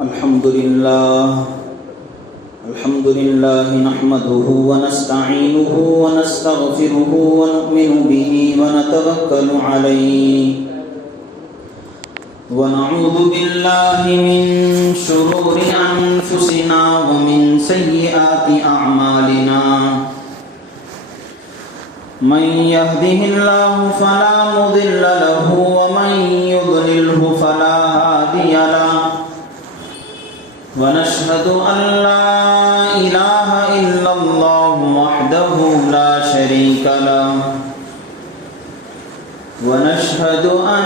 الحمد لله نحمده ونستعينه ونستغفره ونؤمن به ونتوكل عليه ونعوذ بالله من شرور أنفسنا ومن سيئات أعمالنا من يهده الله فلا مضل له ومن يضلله فلا هادي له ونشهد أن لا إله إلا الله وحده لا شريك له ونشهد أن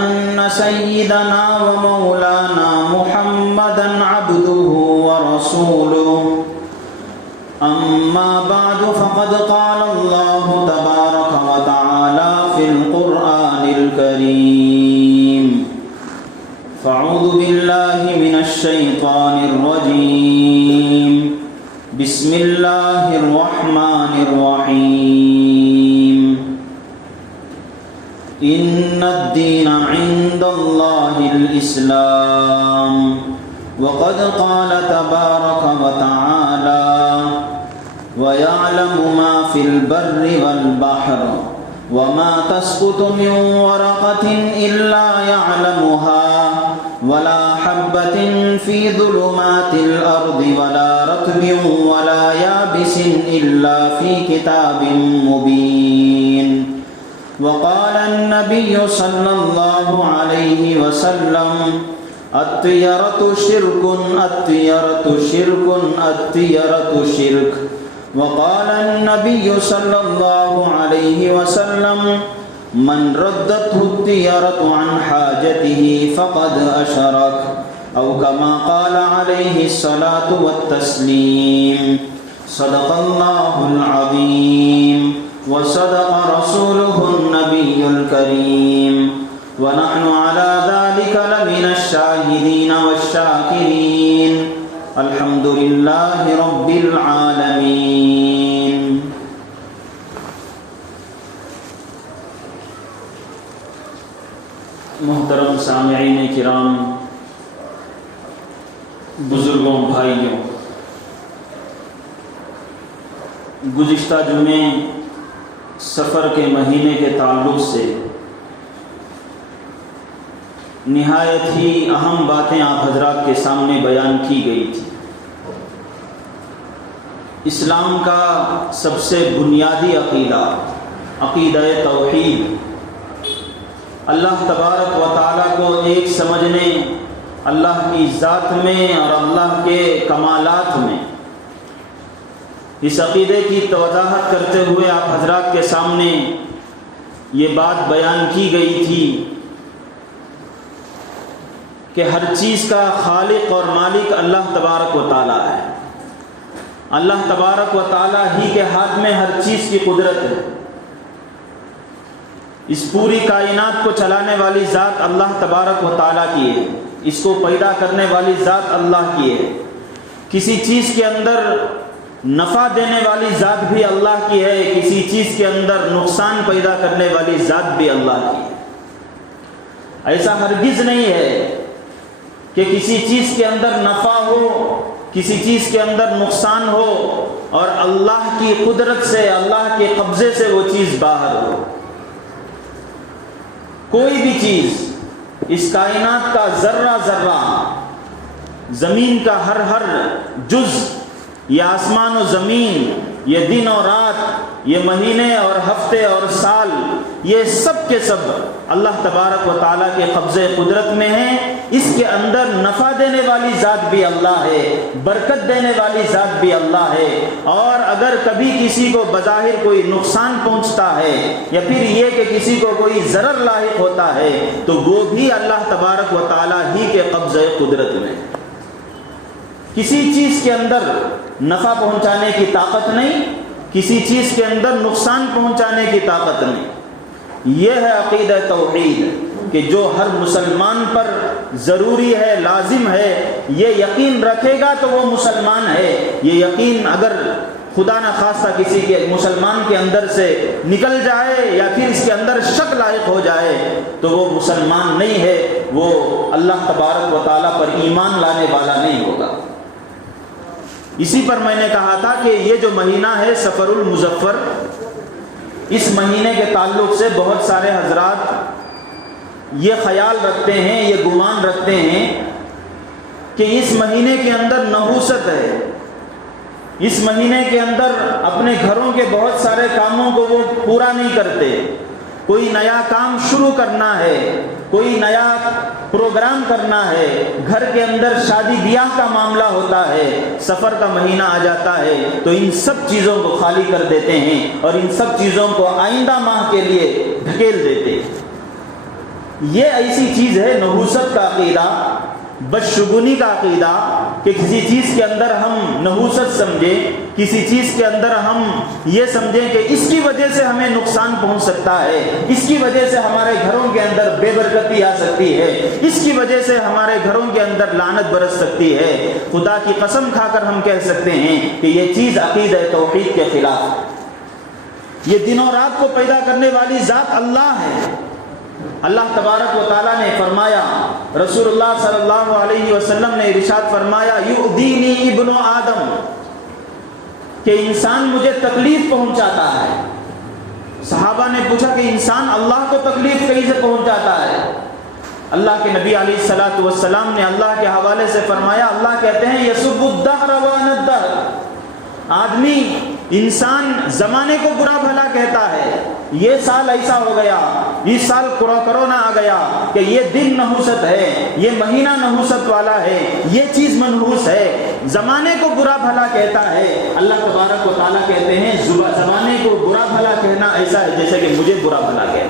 سيدنا ومولانا محمدا عبده ورسوله أما بعد فقد قال الله تبارك وتعالى في القرآن الكريم فأعوذ بالله من الشيطان الرجيم بسم الله الرحمن الرحيم إن الدين عند الله الإسلام وقد قال تبارك وتعالى ويعلم ما في البر والبحر وما تسقط من ورقة إلا يعلمها ولا حبة في ظلمات الأرض ولا رطب ولا يابس إلا في كتاب مبين وقال النبي صلى الله عليه وسلم الطيرة شرك الطيرة شرك الطيرة شرك وقال النبي صلى الله عليه وسلم من ردته الطيرة عن حاجته فقد أشرك أو كما قال عليه الصلاة والتسليم صدق الله العظيم وصدق رسوله النبي الكريم ونحن على ذلك لمن الشاهدين والشاكرين الحمد لله رب العالمين. محترم سامعین کرام، بزرگوں، بھائیوں، گزشتہ جمعے سفر کے مہینے کے تعلق سے نہایت ہی اہم باتیں آپ حضرات کے سامنے بیان کی گئی تھی. اسلام کا سب سے بنیادی عقیدہ، عقیدہ توحید، اللہ تبارک و تعالیٰ کو ایک سمجھنے، اللہ کی ذات میں اور اللہ کے کمالات میں، اس عقیدے کی توضاحت کرتے ہوئے آپ حضرات کے سامنے یہ بات بیان کی گئی تھی کہ ہر چیز کا خالق اور مالک اللہ تبارک و تعالیٰ ہے. اللہ تبارک و تعالیٰ ہی کے ہاتھ میں ہر چیز کی قدرت ہے. اس پوری کائنات کو چلانے والی ذات اللہ تبارک و تعالیٰ کی ہے. اس کو پیدا کرنے والی ذات اللہ کی ہے. کسی چیز کے اندر نفع دینے والی ذات بھی اللہ کی ہے، کسی چیز کے اندر نقصان پیدا کرنے والی ذات بھی اللہ کی ہے. ایسا ہرگز نہیں ہے کہ کسی چیز کے اندر نفع ہو، کسی چیز کے اندر نقصان ہو اور اللہ کی قدرت سے، اللہ کے قبضے سے وہ چیز باہر ہو. کوئی بھی چیز، اس کائنات کا ذرہ ذرہ، زمین کا ہر جز، یہ آسمان و زمین، یہ دن اور رات، یہ مہینے اور ہفتے اور سال، یہ سب کے سب اللہ تبارک و تعالیٰ کے قبضے قدرت میں ہیں. اس کے اندر نفع دینے والی ذات بھی اللہ ہے، برکت دینے والی ذات بھی اللہ ہے. اور اگر کبھی کسی کو بظاہر کوئی نقصان پہنچتا ہے یا پھر یہ کہ کسی کو کوئی ضرر لاحق ہوتا ہے تو وہ بھی اللہ تبارک و تعالیٰ ہی کے قبضے قدرت میں. کسی چیز کے اندر نفع پہنچانے کی طاقت نہیں، کسی چیز کے اندر نقصان پہنچانے کی طاقت نہیں. یہ ہے عقیدہ توحید کہ جو ہر مسلمان پر ضروری ہے، لازم ہے. یہ یقین رکھے گا تو وہ مسلمان ہے. یہ یقین اگر خدا نہ خواستہ کسی کے مسلمان کے اندر سے نکل جائے یا پھر اس کے اندر شک لاحق ہو جائے تو وہ مسلمان نہیں ہے، وہ اللہ تبارک و تعالیٰ پر ایمان لانے والا نہیں ہوگا۔ اسی پر میں نے کہا تھا کہ یہ جو مہینہ ہے سفر المظفر، اس مہینے کے تعلق سے بہت سارے حضرات یہ خیال رکھتے ہیں، یہ گمان رکھتے ہیں کہ اس مہینے کے اندر نحوست ہے، اس مہینے کے اندر اپنے گھروں کے بہت سارے کاموں کو وہ پورا نہیں کرتے، کوئی نیا کام شروع کرنا ہے، کوئی نیا پروگرام کرنا ہے، گھر کے اندر شادی بیاہ کا معاملہ ہوتا ہے، سفر کا مہینہ آ جاتا ہے تو ان سب چیزوں کو خالی کر دیتے ہیں اور ان سب چیزوں کو آئندہ ماہ کے لیے دھکیل دیتے ہیں۔ یہ ایسی چیز ہے نحوست کا عقیدہ، بدشگونی کا عقیدہ، کہ کسی چیز کے اندر ہم نحوست سمجھیں، کسی چیز کے اندر ہم یہ سمجھیں کہ اس کی وجہ سے ہمیں نقصان پہنچ سکتا ہے، اس کی وجہ سے ہمارے گھروں کے اندر بے برکتی آ سکتی ہے، اس کی وجہ سے ہمارے گھروں کے اندر لعنت برس سکتی ہے۔ خدا کی قسم کھا کر ہم کہہ سکتے ہیں کہ یہ چیز عقیدہ توحید کے خلاف۔ یہ دن و رات کو پیدا کرنے والی ذات اللہ ہے۔ اللہ تبارک و تعالیٰ نے فرمایا، رسول اللہ صلی اللہ علیہ وسلم نے ارشاد فرمایا، یؤذینی ابن آدم، کہ انسان مجھے تکلیف پہنچاتا ہے۔ صحابہ نے پوچھا کہ انسان اللہ کو تکلیف کیسے پہنچاتا ہے؟ اللہ کے نبی علیہ الصلوۃ والسلام نے اللہ کے حوالے سے فرمایا، اللہ کہتے ہیں یسب الدہر وانا الدہر، آدمی انسان زمانے کو برا بھلا کہتا ہے، یہ سال ایسا ہو گیا، اس سال کرونا آ گیا، کہ یہ دن نحوست ہے، یہ مہینہ نحوست والا ہے، یہ چیز منحوس ہے، زمانے کو برا بھلا کہتا ہے۔ اللہ تبارک و تعالیٰ کہتے ہیں زمانے کو برا بھلا کہنا ایسا ہے جیسے کہ مجھے برا بھلا کہے۔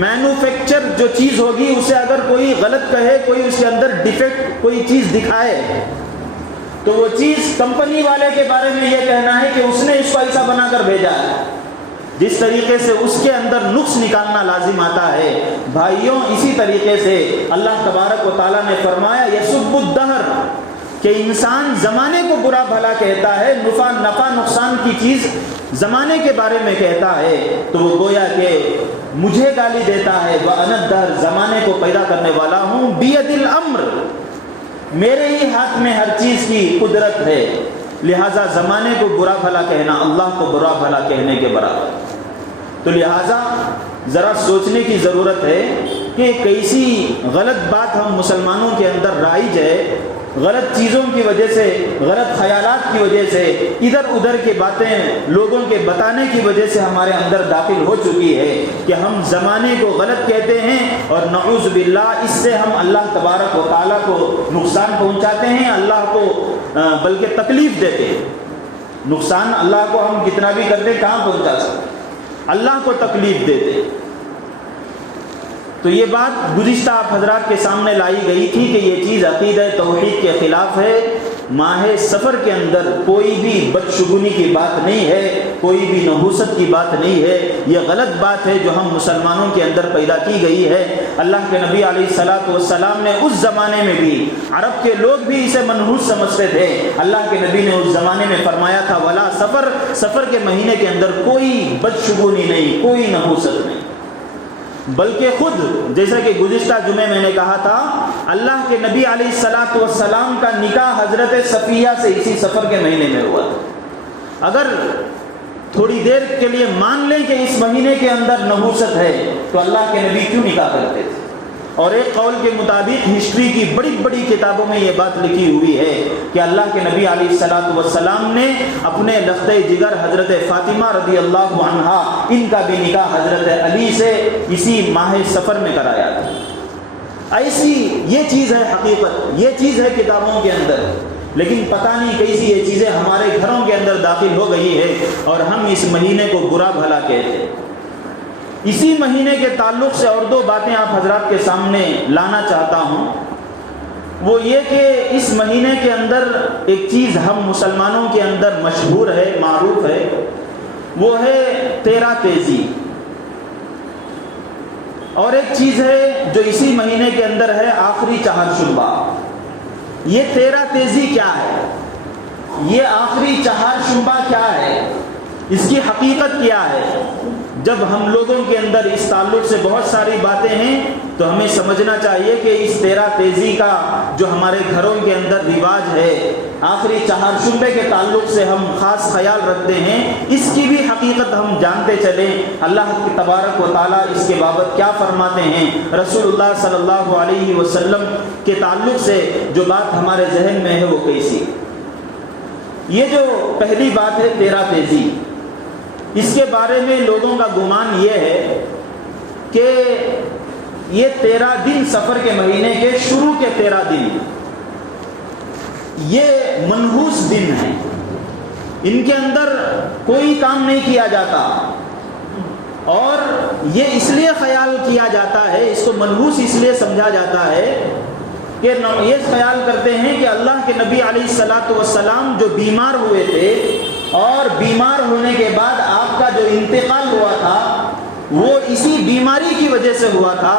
مینوفیکچر جو چیز ہوگی اسے اگر کوئی غلط کہے، کوئی اس کے اندر ڈیفیکٹ کوئی چیز دکھائے، تو وہ چیز کمپنی والے کے بارے میں یہ کہنا ہے کہ اس نے اس کو ایسا بنا کر بھیجا ہے۔ جس طریقے سے اس کے اندر نقص نکالنا لازم آتا ہے، بھائیوں اسی طریقے سے اللہ تبارک و تعالیٰ نے فرمایا یسب الدہر، کہ انسان زمانے کو برا بھلا کہتا ہے، نفع نقصان کی چیز زمانے کے بارے میں کہتا ہے، تو وہ گویا کہ مجھے گالی دیتا ہے، وَأَنَا الدَّهْرُ، زمانے کو پیدا کرنے والا ہوں، بِيَدِ الْأَمْرِ، میرے ہی ہاتھ میں ہر چیز کی قدرت ہے۔ لہٰذا زمانے کو برا بھلا کہنا اللہ کو برا بھلا کہنے کے برابر۔ تو لہٰذا ذرا سوچنے کی ضرورت ہے کہ کیسی غلط بات ہم مسلمانوں کے اندر رائج ہے، غلط چیزوں کی وجہ سے، غلط خیالات کی وجہ سے، ادھر ادھر کی باتیں لوگوں کے بتانے کی وجہ سے ہمارے اندر داخل ہو چکی ہے کہ ہم زمانے کو غلط کہتے ہیں، اور نعوذ باللہ اس سے ہم اللہ تبارک و تعالیٰ کو نقصان پہنچاتے ہیں، اللہ کو بلکہ تکلیف دیتے ہیں۔ نقصان اللہ کو ہم کتنا بھی کرتے کہاں پہنچا سکتے، اللہ کو تکلیف دیتے۔ تو یہ بات گزشتہ آپ حضرات کے سامنے لائی گئی تھی کہ یہ چیز عقیدہ توحید کے خلاف ہے۔ ماہ سفر کے اندر کوئی بھی بدشگونی کی بات نہیں ہے، کوئی بھی نحوست کی بات نہیں ہے، یہ غلط بات ہے جو ہم مسلمانوں کے اندر پیدا کی گئی ہے۔ اللہ کے نبی علیہ الصلوۃ والسلام نے اس زمانے میں بھی، عرب کے لوگ بھی اسے منحوس سمجھتے تھے، اللہ کے نبی نے اس زمانے میں فرمایا تھا ولا سفر، سفر کے مہینے کے اندر کوئی بدشگونی نہیں، کوئی نحوست نہیں، بلکہ خود جیسا کہ گزشتہ جمعے میں نے کہا تھا، اللہ کے نبی علیہ الصلوۃ والسلام کا نکاح حضرت صفیہ سے اسی سفر کے مہینے میں ہوا تھا۔ اگر تھوڑی دیر کے لیے مان لیں کہ اس مہینے کے اندر نحوست ہے تو اللہ کے نبی کیوں نکاح کرتے تھے؟ اور ایک قول کے مطابق ہسٹری کی بڑی بڑی کتابوں میں یہ بات لکھی ہوئی ہے کہ اللہ کے نبی علیہ الصلوۃ والسلام نے اپنے لخت جگر حضرت فاطمہ رضی اللہ عنہا، ان کا بھی نکاح حضرت علی سے اسی ماہ سفر میں کرایا تھا۔ ایسی یہ چیز ہے حقیقت، یہ چیز ہے کتابوں کے اندر، لیکن پتہ نہیں کیسی یہ چیزیں ہمارے گھروں کے اندر داخل ہو گئی ہے اور ہم اس مہینے کو برا بھلا کہتے ہیں۔ اسی مہینے کے تعلق سے اور دو باتیں آپ حضرات کے سامنے لانا چاہتا ہوں، وہ یہ کہ اس مہینے کے اندر ایک چیز ہم مسلمانوں کے اندر مشہور ہے، معروف ہے، وہ ہے تیرہ تیزی، اور ایک چیز ہے جو اسی مہینے کے اندر ہے آخری چہارشنبہ۔ یہ تیرہ تیزی کیا ہے؟ یہ آخری چہار شنبہ کیا ہے، اس کی حقیقت کیا ہے؟ جب ہم لوگوں کے اندر اس تعلق سے بہت ساری باتیں ہیں تو ہمیں سمجھنا چاہیے کہ اس تیرا تیزی کا جو ہمارے گھروں کے اندر رواج ہے، آخری چہار شنبے کے تعلق سے ہم خاص خیال رکھتے ہیں، اس کی بھی حقیقت ہم جانتے چلیں۔ اللہ تبارک و تعالیٰ اس کے بابت کیا فرماتے ہیں، رسول اللہ صلی اللہ علیہ وسلم کے تعلق سے جو بات ہمارے ذہن میں ہے وہ کیسی؟ یہ جو پہلی بات ہے تیرا تیزی، اس کے بارے میں لوگوں کا گمان یہ ہے کہ یہ 13 دن سفر کے مہینے کے شروع کے 13 دن یہ منحوس دن ہیں، ان کے اندر کوئی کام نہیں کیا جاتا، اور یہ اس لیے خیال کیا جاتا ہے، اس کو منحوس اس لیے سمجھا جاتا ہے کہ یہ خیال کرتے ہیں کہ اللہ کے نبی علیہ الصلاۃ والسلام جو بیمار ہوئے تھے اور بیمار ہونے کے بعد آپ کا جو انتقال ہوا تھا وہ اسی بیماری کی وجہ سے ہوا تھا،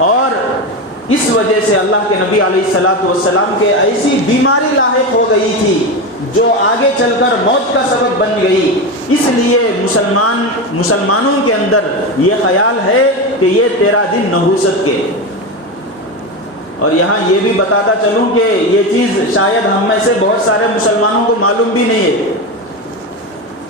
اور اس وجہ سے اللہ کے نبی علیہ الصلاۃ والسلام کے ایسی بیماری لاحق ہو گئی تھی جو آگے چل کر موت کا سبب بن گئی، اس لیے مسلمانوں کے اندر یہ خیال ہے کہ یہ 13 دن نحوست کے۔ اور یہاں یہ بھی بتاتا چلوں کہ یہ چیز شاید ہم میں سے بہت سارے مسلمانوں کو معلوم بھی نہیں ہے،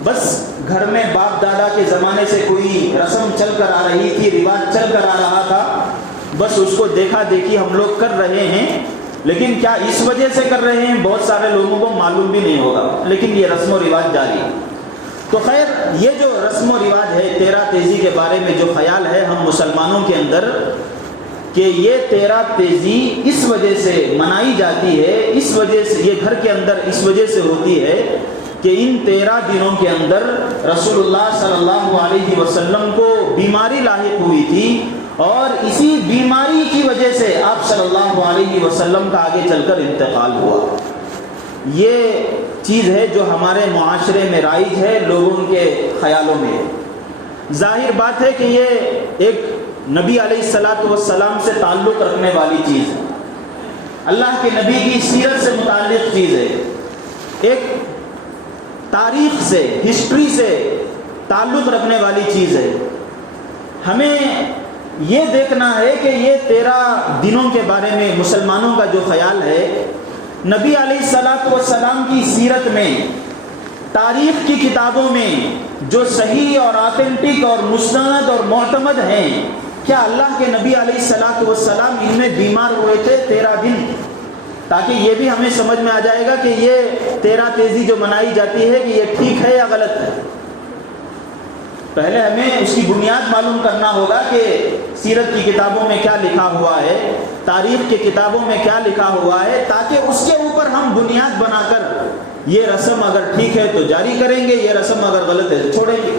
بس گھر میں باپ دادا کے زمانے سے کوئی رسم چل کر آ رہی تھی، رواج چل کر آ رہا تھا، بس اس کو دیکھا دیکھی ہم لوگ کر رہے ہیں، لیکن کیا اس وجہ سے کر رہے ہیں بہت سارے لوگوں کو معلوم بھی نہیں ہوگا، لیکن یہ رسم و رواج جاری ہے۔ تو خیر، یہ جو رسم و رواج ہے 13 تیزی کے بارے میں جو خیال ہے ہم مسلمانوں کے اندر کہ یہ 13 تیزی اس وجہ سے منائی جاتی ہے، اس وجہ سے یہ گھر کے اندر اس وجہ سے ہوتی ہے کہ ان 13 دنوں کے اندر رسول اللہ صلی اللہ علیہ وسلم کو بیماری لاحق ہوئی تھی، اور اسی بیماری کی وجہ سے آپ صلی اللہ علیہ وسلم کا آگے چل کر انتقال ہوا۔ یہ چیز ہے جو ہمارے معاشرے میں رائج ہے، لوگوں کے خیالوں میں۔ ظاہر بات ہے کہ یہ ایک نبی علیہ الصلاۃ والسلام سے تعلق رکھنے والی چیز ہے، اللہ کے نبی کی سیرت سے متعلق چیز ہے، ایک تاریخ سے، ہسٹری سے تعلق رکھنے والی چیز ہے۔ ہمیں یہ دیکھنا ہے کہ یہ 13 دنوں کے بارے میں مسلمانوں کا جو خیال ہے، نبی علیہ الصلاۃ والسلام کی سیرت میں، تاریخ کی کتابوں میں جو صحیح اور آتھینٹک اور مستند اور معتمد ہیں، کیا اللہ کے نبی علیہ الصلاۃ والسلام ان میں بیمار ہوئے تھے 13 دن؟ تاکہ یہ بھی ہمیں سمجھ میں آ جائے گا کہ یہ 13 تیزی جو منائی جاتی ہے کہ یہ ٹھیک ہے یا غلط ہے۔ پہلے ہمیں اس کی بنیاد معلوم کرنا ہوگا کہ سیرت کی کتابوں میں کیا لکھا ہوا ہے، تاریخ کی کتابوں میں کیا لکھا ہوا ہے، تاکہ اس کے اوپر ہم بنیاد بنا کر یہ رسم اگر ٹھیک ہے تو جاری کریں گے، یہ رسم اگر غلط ہے تو چھوڑیں گے۔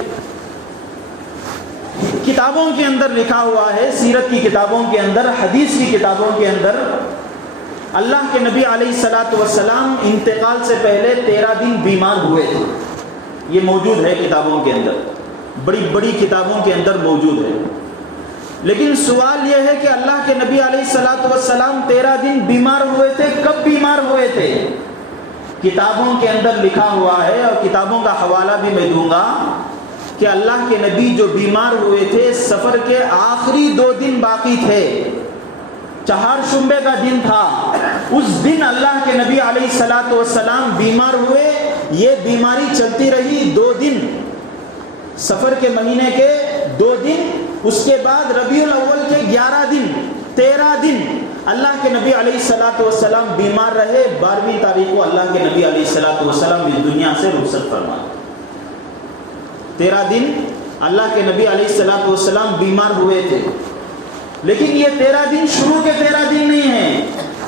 کتابوں کے اندر لکھا ہوا ہے، سیرت کی کتابوں کے اندر، حدیث کی کتابوں کے اندر، اللہ کے نبی علیہ الصلاۃ والسلام انتقال سے پہلے 13 دن بیمار ہوئے تھے، یہ موجود ہے کتابوں کے اندر، بڑی بڑی کتابوں کے اندر موجود ہے۔ لیکن سوال یہ ہے کہ اللہ کے نبی علیہ الصلاۃ والسلام 13 دن بیمار ہوئے تھے، کب بیمار ہوئے تھے؟ کتابوں کے اندر لکھا ہوا ہے، اور کتابوں کا حوالہ بھی میں دوں گا، کہ اللہ کے نبی جو بیمار ہوئے تھے سفر کے آخری 2 دن باقی تھے، 4 شنبے کا دن تھا، اس دن اللہ کے نبی علیہ الصلاۃ والسلام بیمار ہوئے، یہ بیماری چلتی رہی 2 دن، سفر کے مہینے کے 2 دن، اس کے بعد ربیع الاول کے 11 دن، 13 دن اللہ کے نبی علیہ الصلاۃ والسلام بیمار رہے۔ 12ویں تاریخ کو اللہ کے نبی علیہ الصلاۃ والسلام اس دنیا سے رخصت فرمائے۔ 13 دن اللہ کے نبی علیہ الصلاۃ والسلام بیمار ہوئے تھے، لیکن یہ 13 دن شروع کے 13 دن نہیں ہیں۔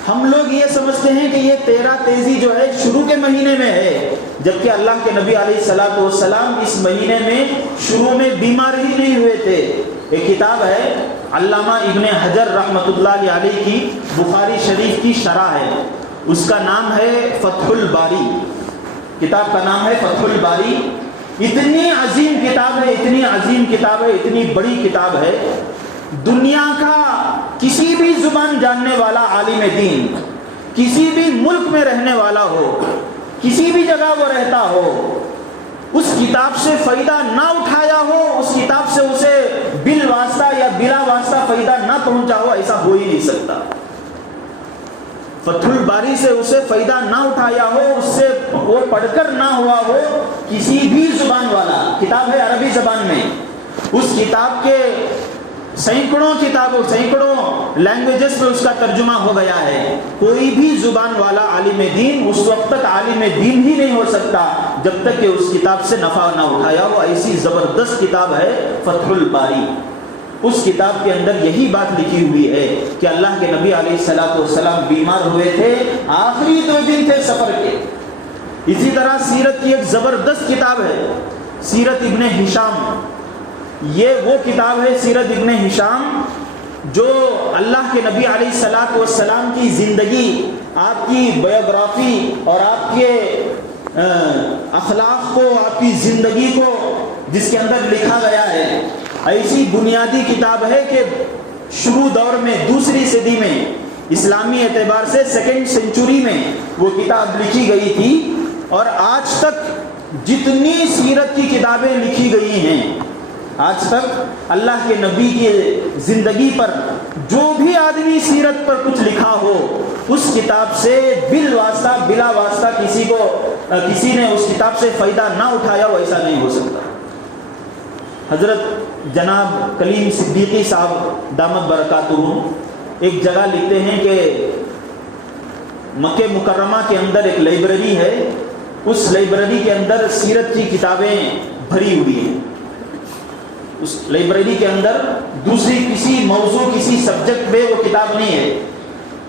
ہم لوگ یہ سمجھتے ہیں کہ یہ 13 تیزی جو ہے شروع کے مہینے میں ہے، جبکہ اللہ کے نبی علیہ الصلاۃ والسلام اس مہینے میں شروع میں بیمار ہی نہیں ہوئے تھے۔ ایک کتاب ہے علامہ ابن حجر رحمۃ اللہ علیہ کی، بخاری شریف کی شرح ہے، اس کا نام ہے فتح الباری، کتاب کا نام ہے فتح الباری۔ اتنی عظیم کتاب ہے، اتنی عظیم کتاب ہے، اتنی بڑی کتاب ہے، دنیا کا کسی بھی زبان جاننے والا عالم دین، کسی بھی ملک میں رہنے والا ہو، کسی بھی جگہ وہ رہتا ہو، اس کتاب سے فائدہ نہ اٹھایا ہو، اس کتاب سے اسے بالواسطہ یا بلا واسطہ فائدہ نہ پہنچا ہو، ایسا ہو ہی نہیں سکتا۔ فتح الباری سے اسے فائدہ نہ اٹھایا ہو، اس سے وہ پڑھ کر نہ ہوا ہو، کسی بھی زبان والا، کتاب ہے عربی زبان میں، اس کتاب کے سینکڑوں لینگویجز میں اس کا ترجمہ ہو گیا ہے، کوئی بھی زبان والا عالم دین اس وقت تک عالم دین ہی نہیں ہو سکتا جب تک کہ اس کتاب سے نفع نہ اٹھایا ہو۔ ایسی زبردست کتاب ہے فتح الباری۔ اس کتاب کے اندر یہی بات لکھی ہوئی ہے کہ اللہ کے نبی علیہ الصلوۃ والسلام بیمار ہوئے تھے، آخری 2 دن تھے سفر کے۔ اسی طرح سیرت کی ایک زبردست کتاب ہے سیرت ابن ہشام، یہ وہ کتاب ہے سیرت ابن ہشام جو اللہ کے نبی علیہ الصلوۃ والسلام کی زندگی، آپ کی بایوگرافی اور آپ کے اخلاق کو، آپ کی زندگی کو جس کے اندر لکھا گیا ہے، ایسی بنیادی کتاب ہے کہ شروع دور میں 2ری صدی میں، اسلامی اعتبار سے 2nd سینچری میں وہ کتاب لکھی گئی تھی، اور آج تک جتنی سیرت کی کتابیں لکھی گئی ہیں، آج تک اللہ کے نبی کی زندگی پر جو بھی آدمی سیرت پر کچھ لکھا ہو، اس کتاب سے بالواسطہ بلا واسطہ کسی نے اس کتاب سے فائدہ نہ اٹھایا ہو، ایسا نہیں ہو سکتا۔ حضرت جناب کلیم صدیقی صاحب دامت برکاتہم ایک جگہ لکھتے ہیں کہ مکہ مکرمہ کے اندر ایک لائبریری ہے، اس لائبریری کے اندر سیرت کی کتابیں بھری ہوئی ہیں۔ اس لائبریری کے اندر دوسری کسی موضوع، کسی سبجیکٹ میں وہ کتاب نہیں ہے،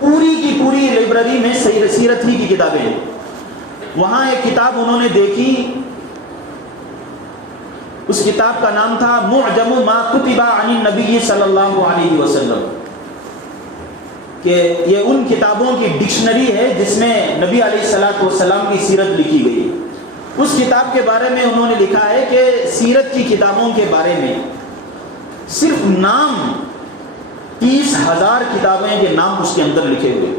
پوری کی پوری لائبریری میں سیرت ہی کی کتابیں ہیں۔ وہاں ایک کتاب انہوں نے دیکھی، اس کتاب کا نام تھا معجم ما کتب عن النبی صلی اللہ علیہ وسلم، کہ یہ ان کتابوں کی ڈکشنری ہے جس میں نبی علیہ الصلوۃ والسلام کی سیرت لکھی گئی۔ اس کتاب کے بارے میں انہوں نے لکھا ہے کہ سیرت کی کتابوں کے بارے میں صرف نام 30,000 کتابیں کے نام اس کے اندر لکھے ہوئے۔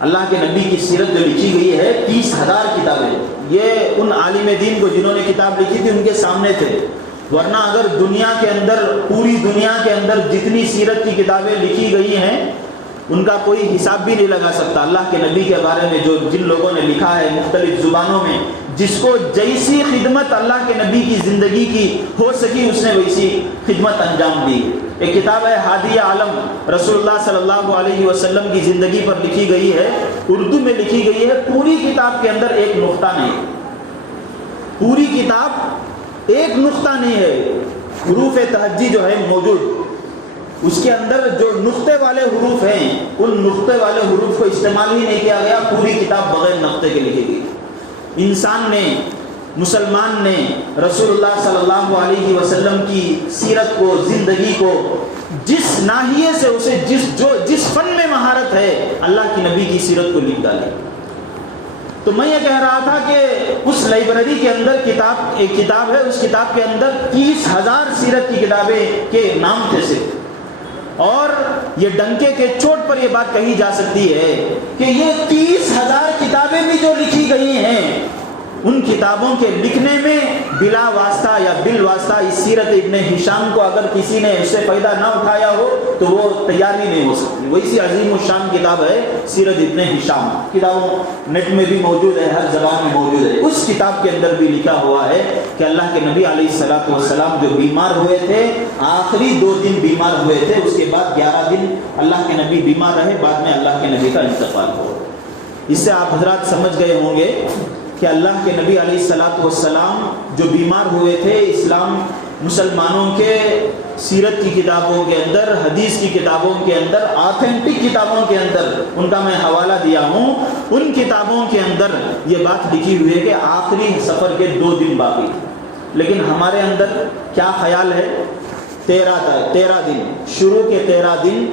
اللہ کے نبی کی سیرت جو لکھی گئی ہے 30,000 کتابیں، یہ ان عالم دین کو جنہوں نے کتاب لکھی تھی ان کے سامنے تھے، ورنہ اگر دنیا کے اندر، پوری دنیا کے اندر جتنی سیرت کی کتابیں لکھی گئی ہیں ان کا کوئی حساب بھی نہیں لگا سکتا۔ اللہ کے نبی کے بارے میں جن لوگوں نے لکھا ہے مختلف زبانوں میں، جس کو جیسی خدمت اللہ کے نبی کی زندگی کی ہو سکی اس نے ویسی خدمت انجام دی۔ ایک کتاب ہے ہادی عالم، رسول اللہ صلی اللہ علیہ وسلم کی زندگی پر لکھی گئی ہے، اردو میں لکھی گئی ہے، پوری کتاب کے اندر ایک نقطہ نہیں، پوری کتاب ایک نقطہ نہیں ہے، حروف تہجی جو ہے موجود، اس کے اندر جو نقطے والے حروف ہیں ان نقطے والے حروف کو استعمال ہی نہیں کیا گیا، پوری کتاب بغیر نقطے کے لکھی گئی۔ انسان نے، مسلمان نے رسول اللہ صلی اللہ علیہ وسلم کی سیرت کو، زندگی کو، جس ناحیے سے اسے جس فن میں مہارت ہے، اللہ کی نبی کی سیرت کو لکھ ڈالی۔ تو میں یہ کہہ رہا تھا کہ اس لائبریری کے اندر ایک کتاب ہے، اس کتاب کے اندر 30,000 سیرت کی کتابیں کے نام تھے صرف، اور یہ ڈنکے کے چوٹ پر یہ بات کہی جا سکتی ہے کہ یہ 30,000 کتابیں بھی جو لکھی گئی ہیں، ان کتابوں کے لکھنے میں بلا واسطہ یا بالواسطہ اس سیرت ابن ہشام کو اگر کسی نے اس سے فائدہ نہ اٹھایا ہو تو وہ تیار ہی نہیں ہو سکتی۔ ویسی عظیم الشان کتاب ہے سیرت ابن ہشام، کتابوں نیٹ میں بھی موجود ہے، ہر زبان میں موجود ہے۔ اس کتاب کے اندر بھی لکھا ہوا ہے کہ اللہ کے نبی علیہ الصلوۃ والسلام جو بیمار ہوئے تھے، آخری 2 دن بیمار ہوئے تھے، اس کے بعد 11 دن اللہ کے نبی بیمار رہے، بعد میں اللہ کے نبی کا انتقال ہوا۔ اس سے آپ حضرات سمجھ گئے ہوں گے کہ اللہ کے نبی علیہ الصلوۃ والسلام جو بیمار ہوئے تھے، اسلام مسلمانوں کے سیرت کی کتابوں کے اندر، حدیث کی کتابوں کے اندر، آتھینٹک کتابوں کے اندر، ان کا میں حوالہ دیا ہوں، ان کتابوں کے اندر یہ بات لکھی ہوئی ہے کہ آخری سفر کے 2 دن باقی، لیکن ہمارے اندر کیا خیال ہے؟ 13 دن، شروع کے 13 دن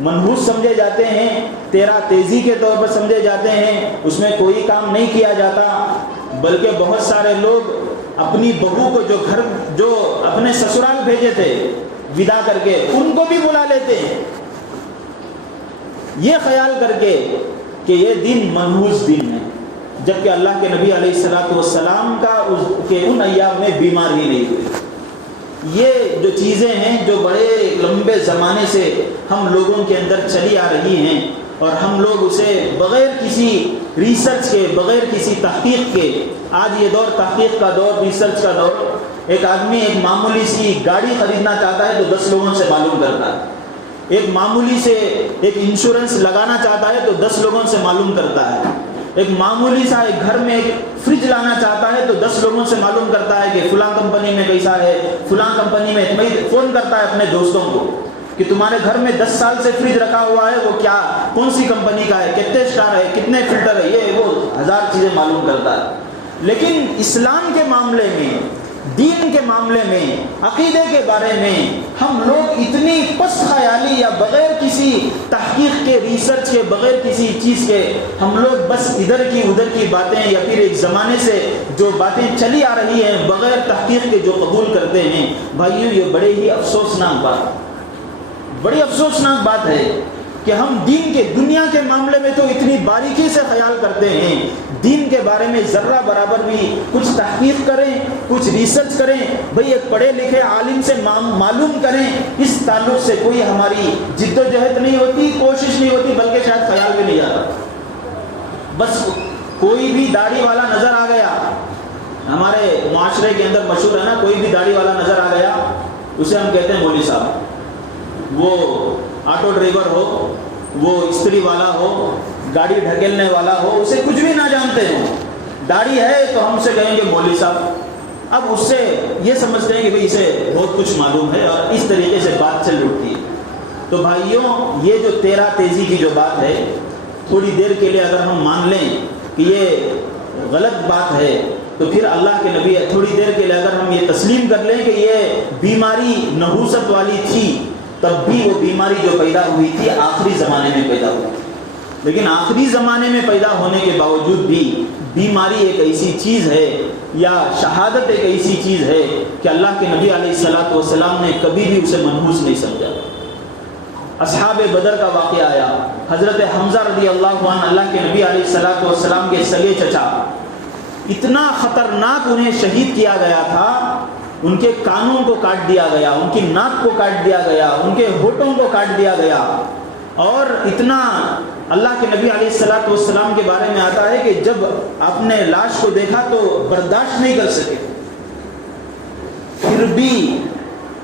منحوس سمجھے جاتے ہیں، 13 تیزی کے طور پر سمجھے جاتے ہیں، اس میں کوئی کام نہیں کیا جاتا، بلکہ بہت سارے لوگ اپنی بہو کو جو اپنے سسرال بھیجے تھے ودا کر کے، ان کو بھی بلا لیتے ہیں، یہ خیال کر کے کہ یہ دن منحوس دن ہے، جبکہ اللہ کے نبی علیہ الصلوۃ والسلام کے ان ایام میں بیمار ہی نہیں ہوئے۔ یہ جو چیزیں ہیں جو بڑے لمبے زمانے سے ہم لوگوں کے اندر چلی آ رہی ہیں، اور ہم لوگ اسے بغیر کسی ریسرچ کے، بغیر کسی تحقیق کے، آج یہ دور تحقیق کا دور، ریسرچ کا دور، ایک آدمی ایک معمولی سی گاڑی خریدنا چاہتا ہے تو 10 لوگوں سے معلوم کرتا ہے، ایک معمولی سے ایک انشورنس لگانا چاہتا ہے تو 10 لوگوں سے معلوم کرتا ہے، ایک معمولی سا ایک گھر میں ایک فریج لانا چاہتا ہے تو 10 لوگوں سے معلوم کرتا ہے کہ فلاں کمپنی میں کیسا ہے، فلاں کمپنی میں، فون کرتا ہے اپنے دوستوں کو کہ تمہارے گھر میں 10 سال سے فریج رکھا ہوا ہے، وہ کیا، کون سی کمپنی کا ہے، کتنے اسٹار ہے، کتنے فلٹر ہے، یہ وہ 1000 چیزیں معلوم کرتا ہے۔ لیکن اسلام کے معاملے میں، دین کے معاملے میں، عقیدے کے بارے میں ہم لوگ اتنی پست خیالی یا بغیر کسی تحقیق کے، ریسرچ کے، بغیر کسی چیز کے ہم لوگ بس ادھر کی ادھر کی باتیں یا پھر ایک زمانے سے جو باتیں چلی آ رہی ہیں بغیر تحقیق کے جو قبول کرتے ہیں۔ بھائیو، یہ بڑے ہی افسوسناک بڑی افسوسناک بات ہے کہ ہم دین کے، دنیا کے معاملے میں تو اتنی باریکی سے خیال کرتے ہیں، دین کے بارے میں ذرہ برابر بھی کچھ تحقیق کریں، کچھ ریسرچ کریں، بھئی ایک پڑھے لکھے عالم سے معلوم کریں، اس تعلق سے کوئی ہماری جد و جہد نہیں ہوتی، کوشش نہیں ہوتی، بلکہ شاید خیال بھی نہیں آتا۔ بس کوئی بھی داڑھی والا نظر آ گیا، ہمارے معاشرے کے اندر مشہور ہے نا، کوئی بھی داڑھی والا نظر آ گیا اسے ہم کہتے ہیں مولوی صاحب، وہ آٹو ڈرائیور ہو، وہ استری والا ہو، گاڑی ڈھکیلنے والا ہو، اسے کچھ بھی نہ جانتے ہوں، داڑھی ہے تو ہم سے کہیں گے مولوی صاحب۔ اب اس سے یہ سمجھتے ہیں کہ بھئی اسے بہت کچھ معلوم ہے، اور اس طریقے سے بات چل اٹھتی ہے۔ تو بھائیوں، یہ جو تیرا تیزی کی جو بات ہے، تھوڑی دیر کے لیے اگر ہم مان لیں کہ یہ غلط بات ہے، تو پھر اللہ کے نبی، تھوڑی دیر کے لیے اگر ہم یہ تسلیم کر لیں کہ یہ بیماری نحوست والی تھی، تب بھی وہ بیماری جو پیدا ہوئی تھی آخری زمانے میں پیدا ہوئی، لیکن آخری زمانے میں پیدا ہونے کے باوجود بھی بیماری ایک ایسی چیز ہے، یا شہادت ایک ایسی چیز ہے کہ اللہ کے نبی علیہ الصلوۃ والسلام نے کبھی بھی اسے منحوس نہیں سمجھا۔ اصحاب بدر کا واقعہ آیا، حضرت حمزہ رضی اللہ عنہ، اللہ کے نبی علیہ الصلوۃ والسلام کے سگے چچا، اتنا خطرناک انہیں شہید کیا گیا تھا، ان کے کانوں کو کاٹ دیا گیا، ان کی ناک کو کاٹ دیا گیا، ان کے ہونٹوں کو کاٹ دیا گیا، اور اتنا اللہ کے نبی علیہ الصلوۃ والسلام کے بارے میں آتا ہے کہ جب آپ نے لاش کو دیکھا تو برداشت نہیں کر سکے۔ پھر بھی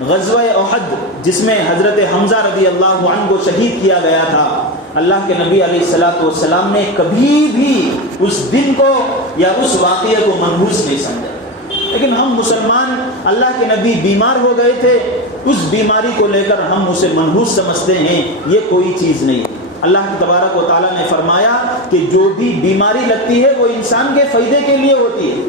غزوہ احد، جس میں حضرت حمزہ رضی اللہ عنہ کو شہید کیا گیا تھا، اللہ کے نبی علیہ الصلوۃ والسلام نے کبھی بھی اس دن کو یا اس واقعے کو منحوس نہیں سمجھا۔ لیکن ہم مسلمان، اللہ کے نبی بیمار ہو گئے تھے، اس بیماری کو لے کر ہم اسے منحوس سمجھتے ہیں، یہ کوئی چیز نہیں۔ اللہ تبارک و تعالیٰ نے فرمایا کہ جو بھی بیماری لگتی ہے وہ انسان کے فائدے کے لیے ہوتی ہے،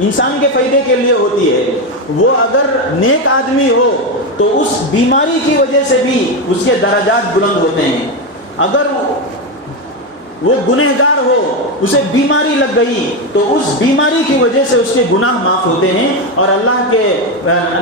انسان کے فائدے کے لیے ہوتی ہے۔ وہ اگر نیک آدمی ہو تو اس بیماری کی وجہ سے بھی اس کے درجات بلند ہوتے ہیں، اگر وہ گنہگار ہو، اسے بیماری لگ گئی تو اس بیماری کی وجہ سے اس کے گناہ معاف ہوتے ہیں۔ اور اللہ کے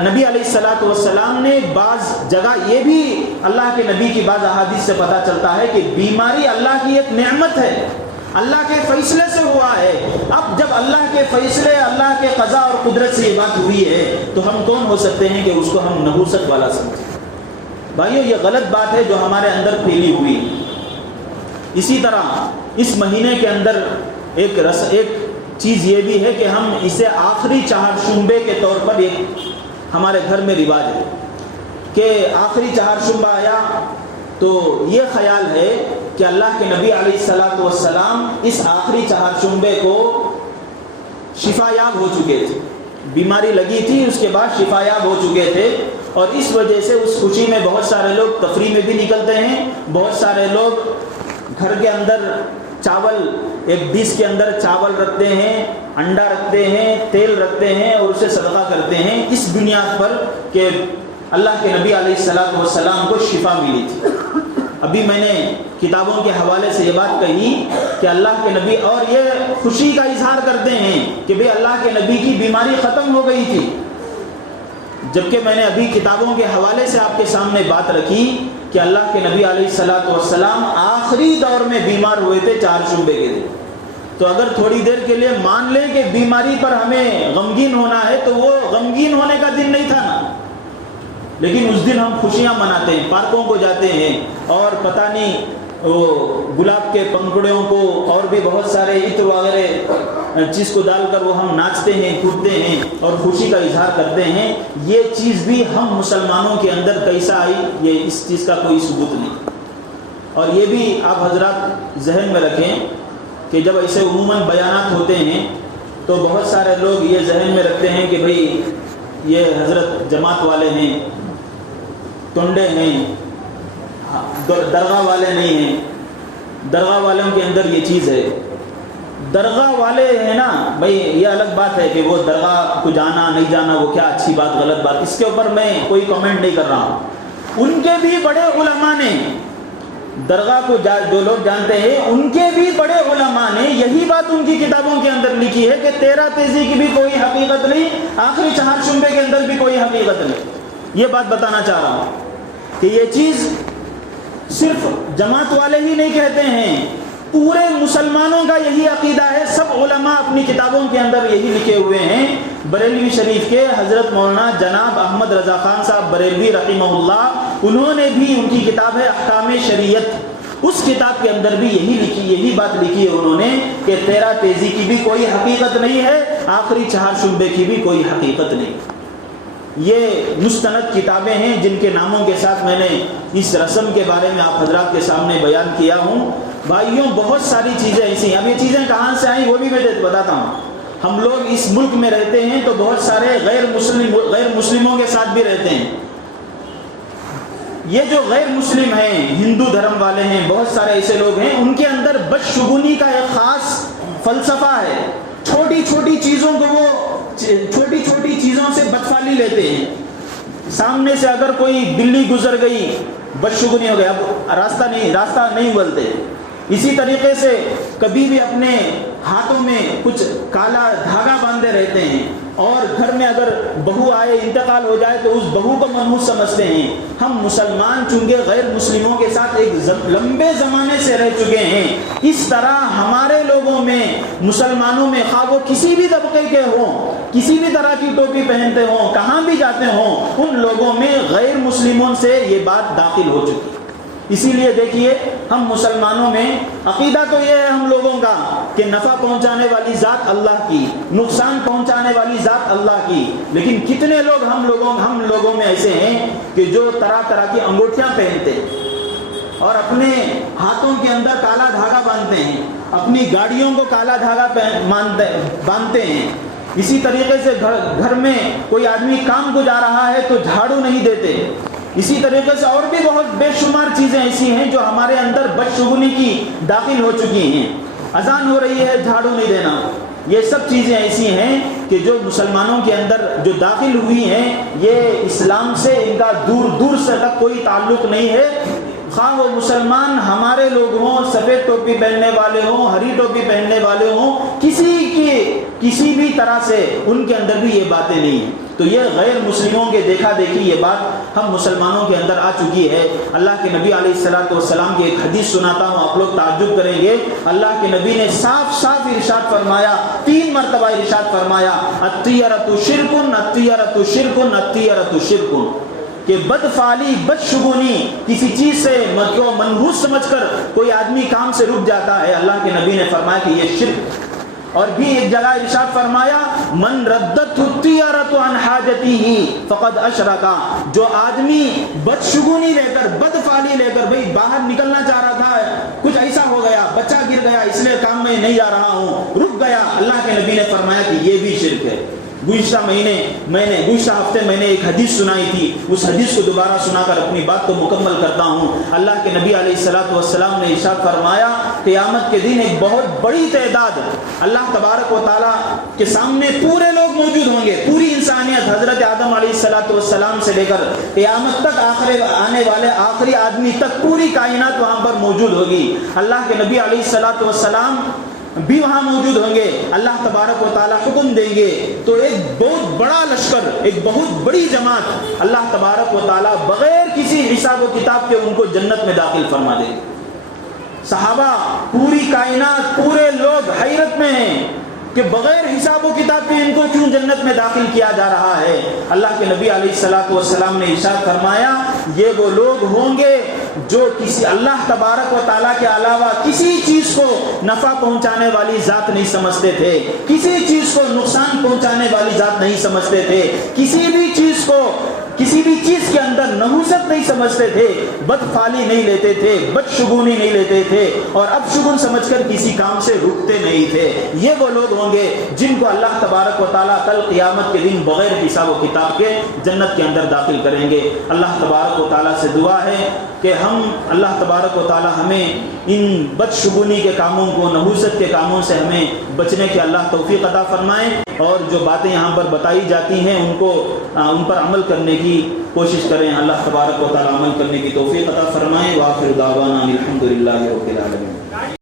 نبی علیہ الصلوۃ والسلام نے بعض جگہ، یہ بھی اللہ کے نبی کی بعض احادیث سے پتہ چلتا ہے کہ بیماری اللہ کی ایک نعمت ہے، اللہ کے فیصلے سے ہوا ہے۔ اب جب اللہ کے فیصلے، اللہ کے قضاء اور قدرت سے یہ بات ہوئی ہے تو ہم کون ہو سکتے ہیں کہ اس کو ہم نحوست والا سمجھیں؟ بھائیو، یہ غلط بات ہے جو ہمارے اندر پھیلی ہوئی۔ اسی طرح اس مہینے کے اندر ایک چیز یہ بھی ہے کہ ہم اسے آخری چہارشنبے کے طور پر ایک ہمارے گھر میں رواج ہے کہ آخری چہارشنبہ آیا تو یہ خیال ہے کہ اللہ کے نبی علیہ الصلوۃ والسلام اس آخری چہارشنبے کو شفا یاب ہو چکے تھے، بیماری لگی تھی، اس کے بعد شفا یاب ہو چکے تھے، اور اس وجہ سے اس خوشی میں بہت سارے لوگ تفریح میں بھی نکلتے ہیں، بہت سارے لوگ گھر کے اندر چاول، ایک ڈش کے اندر چاول رکھتے ہیں، انڈا رکھتے ہیں، تیل رکھتے ہیں اور اسے صدقہ کرتے ہیں، اس بنیاد پر کہ اللہ کے نبی علیہ الصلوۃ والسلام کو شفا ملی تھی۔ ابھی میں نے کتابوں کے حوالے سے یہ بات کہی کہ اللہ کے نبی، اور یہ خوشی کا اظہار کرتے ہیں کہ بھئی اللہ کے نبی کی بیماری ختم ہو گئی تھی، جبکہ میں نے ابھی کتابوں کے حوالے سے آپ کے سامنے بات رکھی کہ اللہ کے نبی علیہ الصلوۃ والسلام آخری دور میں بیمار ہوئے تھے چہارشنبے کے دن۔ تو اگر تھوڑی دیر کے لیے مان لیں کہ بیماری پر ہمیں غمگین ہونا ہے تو وہ غمگین ہونے کا دن نہیں تھا نا، لیکن اس دن ہم خوشیاں مناتے ہیں، پارکوں کو جاتے ہیں اور پتہ نہیں وہ گلاب کے پنکھڑیوں کو اور بھی بہت سارے عطر وغیرہ چیز کو ڈال کر وہ ہم ناچتے ہیں، کودتے ہیں اور خوشی کا اظہار کرتے ہیں۔ یہ چیز بھی ہم مسلمانوں کے اندر کیسا آئی، یہ اس چیز کا کوئی ثبوت نہیں۔ اور یہ بھی آپ حضرات ذہن میں رکھیں کہ جب ایسے عموماً بیانات ہوتے ہیں تو بہت سارے لوگ یہ ذہن میں رکھتے ہیں کہ بھئی یہ حضرت جماعت والے ہیں، ٹنڈے ہیں، درگاہ والے نہیں ہیں۔ درگاہ والوں کے اندر یہ چیز ہے، درگاہ والے ہیں نا بھئی، یہ الگ بات ہے کہ وہ درگاہ کو جانا نہیں جانا وہ کیا اچھی بات غلط بات، اس کے اوپر میں کوئی کمنٹ نہیں کر رہا ہوں۔ ان کے بھی بڑے علماء نے، درگاہ کو جو لوگ جانتے ہیں ان کے بھی بڑے علماء نے یہی بات ان کی کتابوں کے اندر لکھی ہے کہ 13 تیزی کی بھی کوئی حقیقت نہیں، آخری 4 شنبے کے اندر بھی کوئی حقیقت نہیں۔ یہ بات بتانا چاہ رہا ہوں کہ یہ چیز صرف جماعت والے ہی نہیں کہتے ہیں، پورے مسلمانوں کا یہی عقیدہ ہے۔ سب علماء اپنی کتابوں کے اندر یہی لکھے ہوئے ہیں۔ بریلوی شریف کے حضرت مولانا جناب احمد رضا خان صاحب بریلوی رحمہ اللہ، انہوں نے بھی، ان کی کتاب ہے احکام شریعت، اس کتاب کے اندر بھی یہی بات لکھی ہے انہوں نے کہ 13 تیزی کی بھی کوئی حقیقت نہیں ہے، آخری 4 شنبے کی بھی کوئی حقیقت نہیں۔ یہ مستند کتابیں ہیں جن کے ناموں کے ساتھ میں نے اس رسم کے بارے میں آپ حضرات کے سامنے بیان کیا ہوں۔ بھائیوں، بہت ساری چیزیں ایسی ہیں، اب یہ چیزیں کہاں سے آئیں وہ بھی میں بتاتا ہوں۔ ہم لوگ اس ملک میں رہتے ہیں تو بہت سارے غیر مسلموں کے ساتھ بھی رہتے ہیں۔ یہ جو غیر مسلم ہیں، ہندو دھرم والے ہیں، بہت سارے ایسے لوگ ہیں، ان کے اندر بدشگونی کا ایک خاص فلسفہ ہے۔ چھوٹی چھوٹی چیزوں کو وہ چھوٹی چیزوں سے بدفعلی لیتے ہیں۔ سامنے سے اگر کوئی بلی گزر گئی، بدشگونی ہو گیا، اب راستہ نہیں بولتے۔ اسی طریقے سے کبھی بھی اپنے ہاتھوں میں کچھ کالا دھاگا باندھے رہتے ہیں، اور گھر میں اگر بہو آئے، انتقال ہو جائے تو اس بہو کو منحوس سمجھتے ہیں۔ ہم مسلمان چونکہ غیر مسلموں کے ساتھ ایک لمبے زمانے سے رہ چکے ہیں، اس طرح ہمارے لوگوں میں، مسلمانوں میں، خواہ وہ کسی بھی طبقے کے ہوں، کسی بھی طرح کی ٹوپی پہنتے ہوں، کہاں بھی جاتے ہوں، ان لوگوں میں غیر مسلموں سے یہ بات داخل ہو چکی۔ اسی لیے دیکھیے، ہم مسلمانوں میں عقیدہ تو یہ ہے ہم لوگوں کا کہ نفع پہنچانے والی ذات اللہ کی، نقصان پہنچانے والی ذات اللہ کی، لیکن کتنے لوگ ہم لوگوں میں ایسے ہیں کہ جو طرح طرح کی انگوٹھیاں پہنتے ہیں اور اپنے ہاتھوں کے اندر کالا دھاگا باندھتے ہیں، اپنی گاڑیوں کو کالا دھاگا باندھتے ہیں۔ اسی طریقے سے گھر میں کوئی آدمی کام کو جا رہا ہے تو جھاڑو نہیں دیتے۔ اسی طریقے سے اور بھی بہت بے شمار چیزیں ایسی ہیں جو ہمارے اندر بدشگونی کی داخل ہو چکی ہیں۔ اذان ہو رہی ہے، جھاڑو نہیں دینا، یہ سب چیزیں ایسی ہیں کہ جو مسلمانوں کے اندر جو داخل ہوئی ہیں، یہ اسلام سے ان کا دور سے تک کوئی تعلق نہیں ہے۔ خواہ وہ مسلمان ہمارے لوگ ہوں، سفید ٹوپی پہننے والے ہوں، ہری ٹوپی پہننے والے ہوں، کسی بھی طرح سے ان کے اندر بھی یہ باتیں نہیں ہیں۔ تو یہ غیر مسلموں کے دیکھا دیکھی یہ بات ہم مسلمانوں کے اندر آ چکی ہے۔ اللہ کے نبی علیہ الصلوۃ والسلام کی ایک حدیث سناتا ہوں، آپ لوگ تعجب کریں گے۔ اللہ کے نبی نے صاف ارشاد فرمایا، 3 مرتبہ ارشاد فرمایا، الطیرۃ شرک، الطیرۃ شرک، الطیرۃ شرک، کہ بدفعلی، بدشگونی، کسی چیز سے منحوس سمجھ کر کوئی آدمی کام سے رک جاتا ہے، اللہ کے نبی نے فرمایا کہ یہ شرک۔ اور بھی ایک جگہ ارشاد فرمایا، من ردت الطیرۃ عن حاجتہ فقد اشرک، جو آدمی بدشگونی لے کر، بدفعلی لے کر، بھئی باہر نکلنا چاہ رہا تھا، کچھ ایسا ہو گیا، بچہ گر گیا، اس لیے کام میں نہیں جا رہا ہوں، رک گیا، اللہ کے نبی نے فرمایا کہ یہ بھی شرک ہے۔ گزشتہ ہفتے میں نے ایک حدیث سنائی تھی، اس حدیث کو دوبارہ سنا کر اپنی بات کو مکمل کرتا ہوں۔ اللہ کے نبی علیہ الصلوۃ والسلام نے ارشاد فرمایا، قیامت کے دن ایک بہت بڑی تعداد اللہ تبارک و تعالیٰ کے سامنے پورے لوگ موجود ہوں گے، پوری انسانیت، حضرت آدم علیہ الصلوۃ والسلام سے لے کر قیامت تک آنے والے آخری آدمی تک پوری کائنات وہاں پر موجود ہوگی۔ اللہ کے نبی علیہ الصلوۃ والسلام بھی وہاں موجود ہوں گے، اللہ تبارک و تعالیٰ حکم دیں گے تو ایک بہت بڑا لشکر، ایک بہت بڑی جماعت اللہ تبارک و تعالیٰ بغیر کسی حساب و کتاب کے ان کو جنت میں داخل فرما دے گے۔ صحابہ، پوری کائنات، پورے لوگ حیرت ہیں کہ بغیر حساب و کتاب کے ان کو کیوں جنت میں داخل کیا جا رہا ہے؟ اللہ کے نبی علیہ الصلوۃ والسلام نے ارشاد فرمایا یہ وہ لوگ ہوں گے جو کسی اللہ تبارک و تعالیٰ کے علاوہ کسی چیز کو نفع پہنچانے والی ذات نہیں سمجھتے تھے، کسی چیز کو نقصان پہنچانے والی ذات نہیں سمجھتے تھے، کسی بھی چیز کے اندر نحوست نہیں سمجھتے تھے، بدفعلی نہیں لیتے تھے، بدشگونی نہیں لیتے تھے، اور اب سمجھ کر کسی کام سے رکتے نہیں تھے۔ یہ وہ لوگ ہوں گے جن کو اللہ تبارک و تعالیٰ کل قیامت کے دن بغیر حساب و کتاب کے جنت کے اندر داخل کریں گے۔ اللہ تبارک و تعالیٰ سے دعا ہے کہ اللہ تبارک و تعالیٰ ہمیں ان بدشگونی کے کاموں کو، نحوست کے کاموں سے ہمیں بچنے کے اللہ توفیق عطا فرمائیں، اور جو باتیں یہاں پر بتائی جاتی ہیں ان پر عمل کرنے کی کوشش کریں۔ اللہ تبارک و تعالیٰ عمل کرنے کی توفیق عطا فرمائیں۔ وآخر دعوانا الحمد للہ رب العالمین۔